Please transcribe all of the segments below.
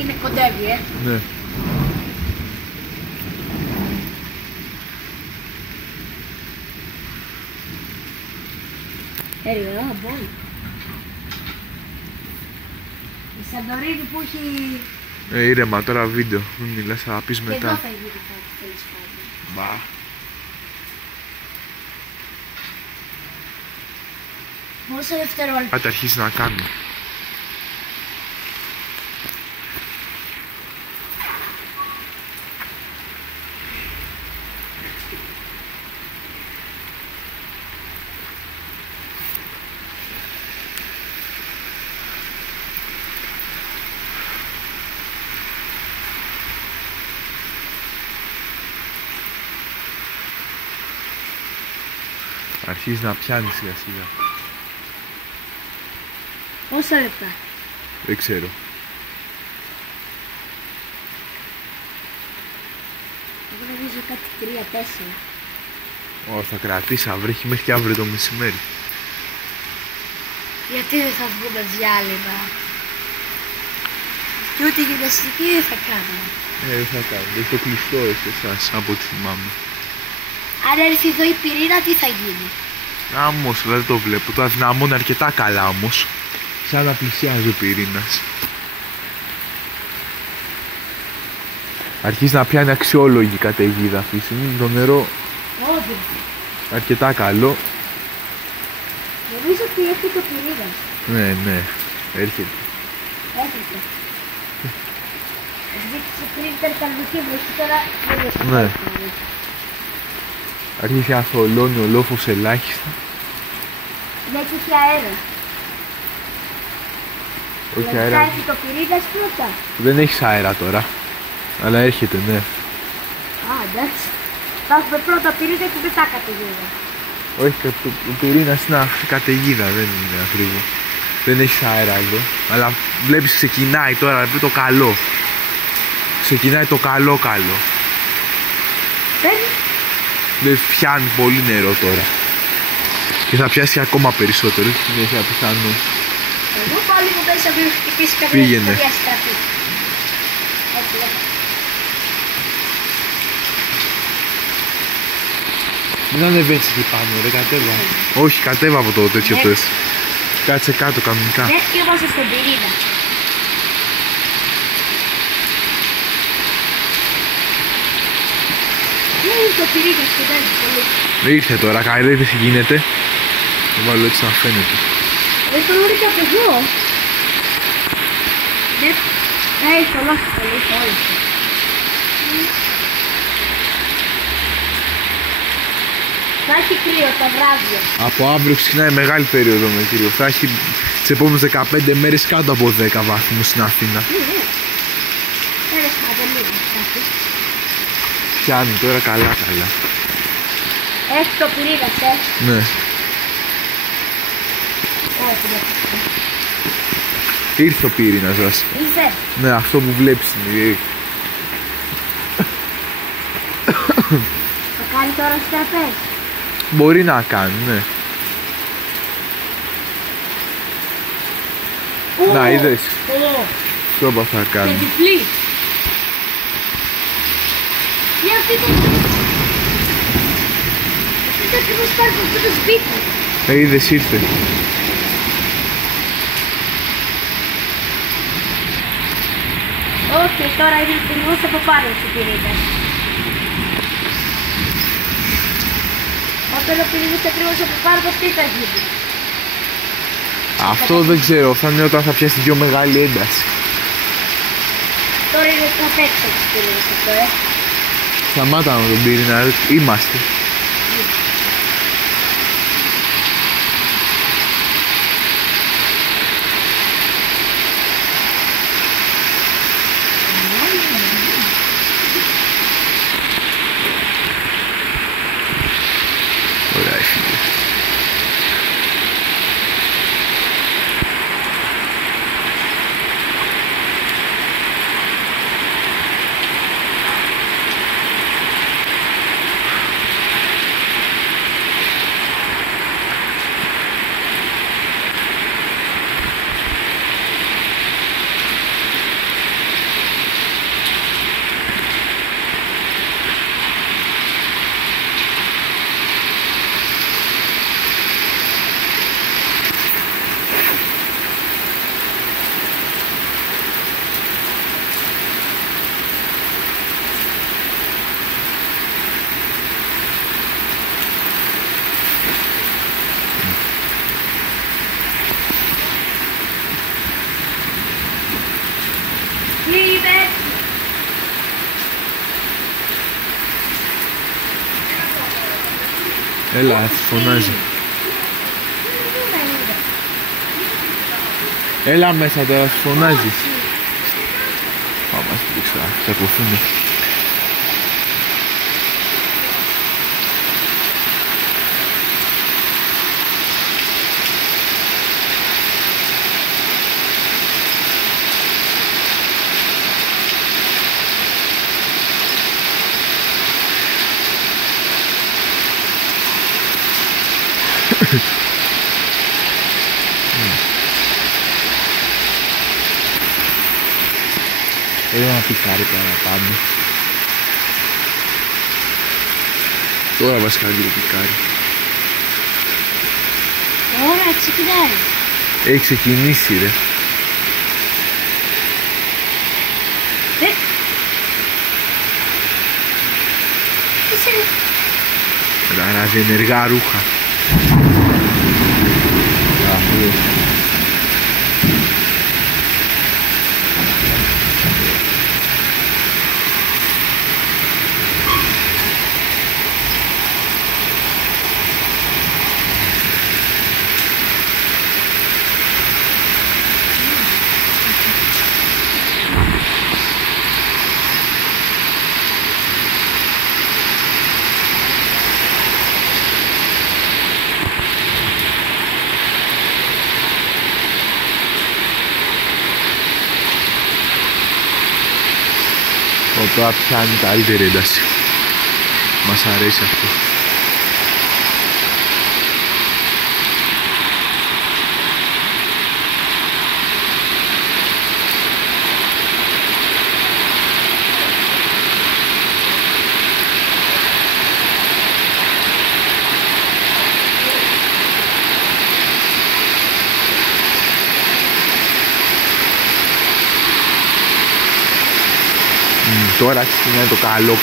Είναι κοντεύει, Ναι. Έλα, μπορεί. Η Σαντορίνη που έχει... Ήρεμα τώρα βίντεο, μην μιλάς, θα πεις Και μετά. εδώ θα γίνει κάτι τέλος πάντων. Μπα. Πόσα δευτερόλεπτα. Πάτε αρχίσει να κάνουμε. Αρχίζει να πιάνει σιγά σιγά. Πόσα λεπτά. Δεν ξέρω. Εγώ νομίζω κάτι 3-4. Ω, θα κρατήσει, βρέχει μέχρι και αύριο το μεσημέρι. Γιατί δεν θα βγούμε διάλειμμα. Και ούτε γυμναστική δεν θα κάνουμε. Δεν θα κάνω. Έχει το κλειστό εσάς, από ό,τι θυμάμαι. Αν έρθει εδώ η πυρήνα, τι θα γίνει. Άμμος, δεν το βλέπω. Το αδυναμώνει αρκετά καλά όμως. Σαν να πλησιάζει ο πυρήνας. Αρχίζει να πιάνει αξιόλογη καταιγίδα αυτή τη στιγμή. Το νερό Όχι. αρκετά καλό. Νομίζω ότι έχει το πυρήνα. Ναι, ναι. Έρχεται. Έρχεται. Σβήξε πριν τερκαλμική βροχή, τώρα δεν έχει. Ναι. Αρχίζει να θολώνει ο λόφος ελάχιστα. Ναι, και έχει αέρα. Όχι Δηλαδή αέρα. θα έχει το πυρήνας πρώτα. Δεν έχεις αέρα τώρα. Αλλά έρχεται, ναι. Α, εντάξει. Θα έχουμε πρώτα πυρήνα και μετά καταιγίδα. Όχι, ο πυρήνας είναι καταιγίδα, δεν είναι ακριβώς. Δεν έχεις αέρα εδώ. Αλλά βλέπεις ξεκινάει τώρα, βλέπει το καλό. Ξεκινάει το καλό. Δεν πιάνει πολύ νερό τώρα. Και θα πιάσει ακόμα περισσότερο, έχει συνέχεια πιθανό. Εγώ πάλι μου πέσει να μην χτυπήσει Πήγαινε. κάποια στραφή. Έτσι λέγα. Μην ανεβαίνεις εκεί πάνω, ρε, κατέβα. Όχι, κατέβα από το τέτοιο Ναι. τεστ. Κάτσε κάτω κανονικά. Ναι, και είμαστε στον πυρήνα. Ναι, είναι το πυρήνα, σκοτάζει πολύ. Ήρθε τώρα, δεν γίνεται. Το βάλω έτσι να φαίνεται. Δεν το βρήκα από εδώ. Ναι, θα έχει ολόκληρο πολύ, όλο. Θα έχει κρύο τα βράδια. Από αύριο ξεκινάει μεγάλη περίοδο με κρύο. Θα έχει τις επόμενες 15 μέρες κάτω από 10 βαθμούς στην Αθήνα. Έρες λίγο, κάτι. Πιάνει τώρα καλά. Έχει το πυρήνα, Ναι. Ήρθε ο πυρήνας βασικά. Ήρθε. Ναι, αυτό που βλέπεις είναι. Θα κάνει τώρα στραπές. Μπορεί να κάνει, ναι. Να, είδες. Στόπα θα Και κάνει. διπλή. Τι αυτή το... Αυτό το ακριβώς πάρει από αυτό το σπίτι. Είδες, ήρθε. Όχι, τώρα είναι ακριβώς από πάνω του πυρήνα. Όταν ο πυρήνας ακριβώς από πάνω, τι θα γίνει. Αυτό δεν ξέρω, θα είναι όταν θα πιάσει πιο μεγάλη ένταση. Τώρα είναι στα τέτοια του πυρήνας αυτό, Σταμάτα με τον πυρήνα, είμαστε. Ωραία, έφυγε. Είμαι. Έλα, φωνάζει. Έλα μέσα τώρα, φωνάζεις. Πάμε να σπίξα, θα κοφούμε. Ένα πικάρι παραπάνω. Τώρα βασικά λίγο πικάρι. Τώρα ξεκινάει. Έχει ξεκινήσει ρε. Ράζει ενεργά ρούχα. Τώρα πιάνει καλύτερη ένταση. Μας αρέσει αυτό. Τώρα ξεκινάει το καλό.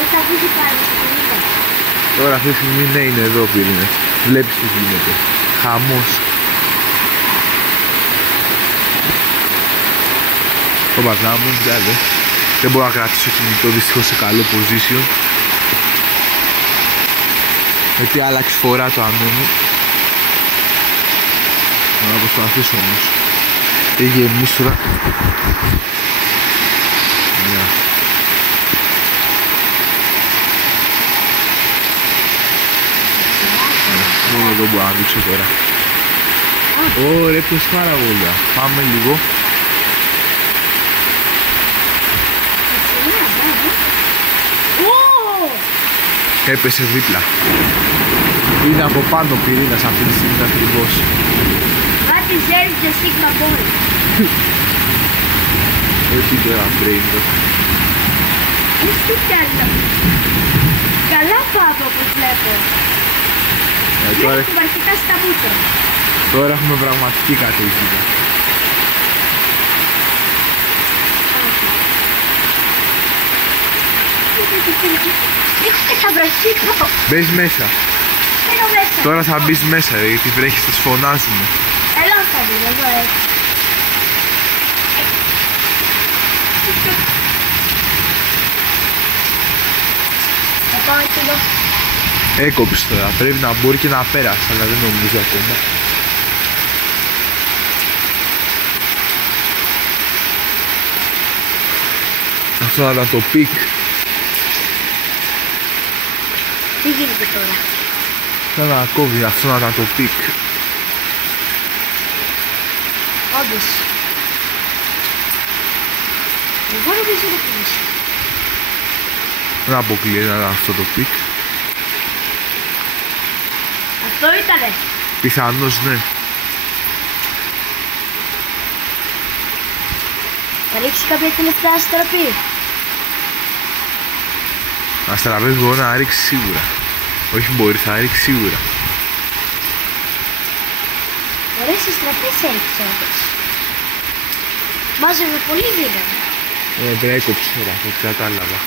Έχει αφήσει πάλι στην πυρήνα. Τώρα αυτή τη στιγμή ναι, είναι εδώ πυρήνες. Βλέπεις τι γίνεται. Χαμός. Το μπαζά μου βγάλε. Δεν μπορώ να κρατήσω κινητό δυστυχώς σε καλό position. Γιατί άλλαξε φορά το ανώ μου. Να προσπαθήσω όμως. Πήγε μούστρα. Μόνο εδώ μπορώ να δείξω τώρα. Ωραία, πες πάρα πολύ. Πάμε λίγο. έπεσε δίπλα. Είναι από πάνω ο πυρήνας αυτή τη στιγμή ακριβώς. Κάτι ζέρι και σίγμα πόλη. Όχι τώρα brain rot. Εσύ τι φτιάχνω. Καλά πάω όπως βλέπω. Τώρα, Έχουμε αρχικά στα μούτρα. τώρα έχουμε πραγματική καταιγίδα. Θα βραχίσω. Μπες μέσα. Μπαίνω μέσα. Τώρα θα μπεις μέσα ρε, γιατί βρέχεις, θα σφωνάζουμε. Έλα θα μπει, εδώ έτσι. Θα πάω έτσι εδώ. Έκοψε τώρα, πρέπει να μπορεί και να πέρασε, αλλά δεν νομίζω ακόμα. Αυτό θα ήταν το πικ. Τι γίνεται τώρα. Θα να κόβει, αυτό να ήταν το πικ. Όντως. Εγώ νομίζω ότι κλείσει. Δεν αποκλείεται να ήταν αυτό το πικ. Αυτό ήτανε. Πιθανώς ναι. Θα ρίξει κάποια τελευταία αστραπή. Αστραπές μπορεί να ρίξει σίγουρα. Όχι μπορεί, θα ρίξει σίγουρα. Ωραίες αστραπές έριξε όντως. Μάζευε πολύ δύναμη. Δεν έκοψε τώρα, αυτό κατάλαβα.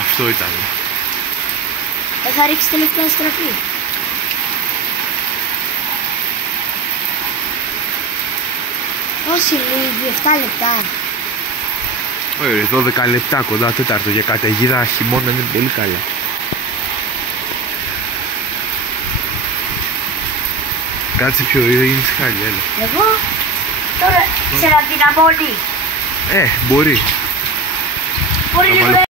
Αυτό ήταν. Δεν θα ρίξει τελευταία αστραπή. Πόσοι λίγοι, 7 λεπτά. Όχι, 12 λεπτά κοντά τέταρτο για καταιγίδα χειμώνα είναι πολύ καλά. Κάτσε πιο δεν γίνεις χάλια, έλα. Εγώ τώρα σε να την αμόνει. Μπορεί. Μπορεί λίγο